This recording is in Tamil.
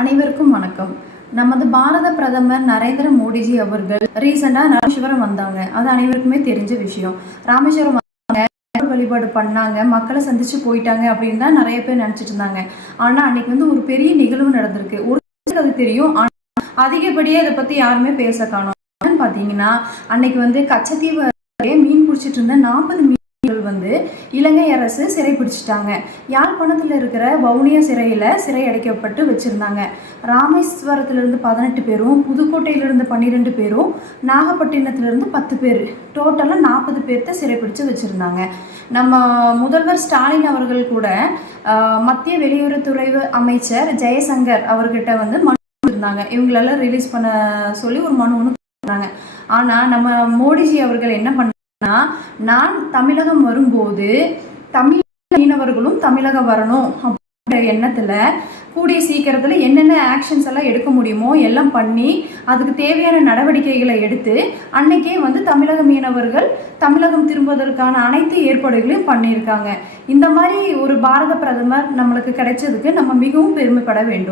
அனைவருக்கும் வணக்கம். நமது பாரத பிரதமர் நரேந்திர மோடிஜி அவர்கள் ரீசெண்டாக ராமேஸ்வரம் வந்தாங்க. அது அனைவருக்குமே தெரிஞ்ச விஷயம். ராமேஸ்வரம் வந்தாங்க வழிபாடு பண்ணாங்க மக்களை சந்திச்சு போயிட்டாங்க அப்படின்னு தான் நிறைய பேர் நினைச்சிட்டு இருந்தாங்க. ஆனா அன்னைக்கு வந்து ஒரு பெரிய நிகழ்வு நடந்திருக்கு. ஒரு அது தெரியும் அதிகப்படியே அதை பத்தி யாருமே பேச காணும். பார்த்தீங்கன்னா பாத்தீங்கன்னா அன்னைக்கு வந்து கச்சத்தீவு மீன் பிடிச்சிட்டு இருந்த நாற்பது வந்து இலங்கை அரசு சிறை பிடிச்சிட்டாங்க. யாழ்ப்பாணத்தில் இருக்கிற வவுனியா சிறையில் சிறை அடைக்கப்பட்டு வச்சுருந்தாங்க. ராமேஸ்வரத்திலிருந்து பதினெட்டு பேரும் புதுக்கோட்டையிலிருந்து பன்னிரெண்டு பேரும் நாகப்பட்டினத்திலிருந்து பத்து பேர் டோட்டலாக நாற்பது பேர்த்த சிறைப்பிடிச்சு வச்சுருந்தாங்க. நம்ம முதல்வர் ஸ்டாலின் அவர்கள் கூட மத்திய வெளியுறவுத்துறை அமைச்சர் ஜெயசங்கர் அவர்கிட்ட வந்து மனு இருந்தாங்க இவங்களெல்லாம் ரிலீஸ் பண்ண சொல்லி ஒரு மனு ஒன்று கொடுத்தாங்க ஆனால் நம்ம மோடிஜி அவர்கள் என்ன பண்ணா நான் தமிழகம் வரும்போது தமிழ் மீனவர்களும் தமிழகம் வரணும் அப்படின்ற எண்ணத்தில் கூடிய சீக்கிரத்தில் என்னென்ன ஆக்ஷன்ஸ் எல்லாம் எடுக்க முடியுமோ எல்லாம் பண்ணி அதுக்கு தேவையான நடவடிக்கைகளை எடுத்து அன்னைக்கே வந்து தமிழக மீனவர்கள் தமிழகம் திரும்புவதற்கான அனைத்து ஏற்பாடுகளையும் பண்ணியிருக்காங்க. இந்த மாதிரி ஒரு பாரத பிரதமர் நம்மளுக்கு கிடைச்சதுக்கு நம்ம மிகவும் பெருமைப்பட வேண்டும்.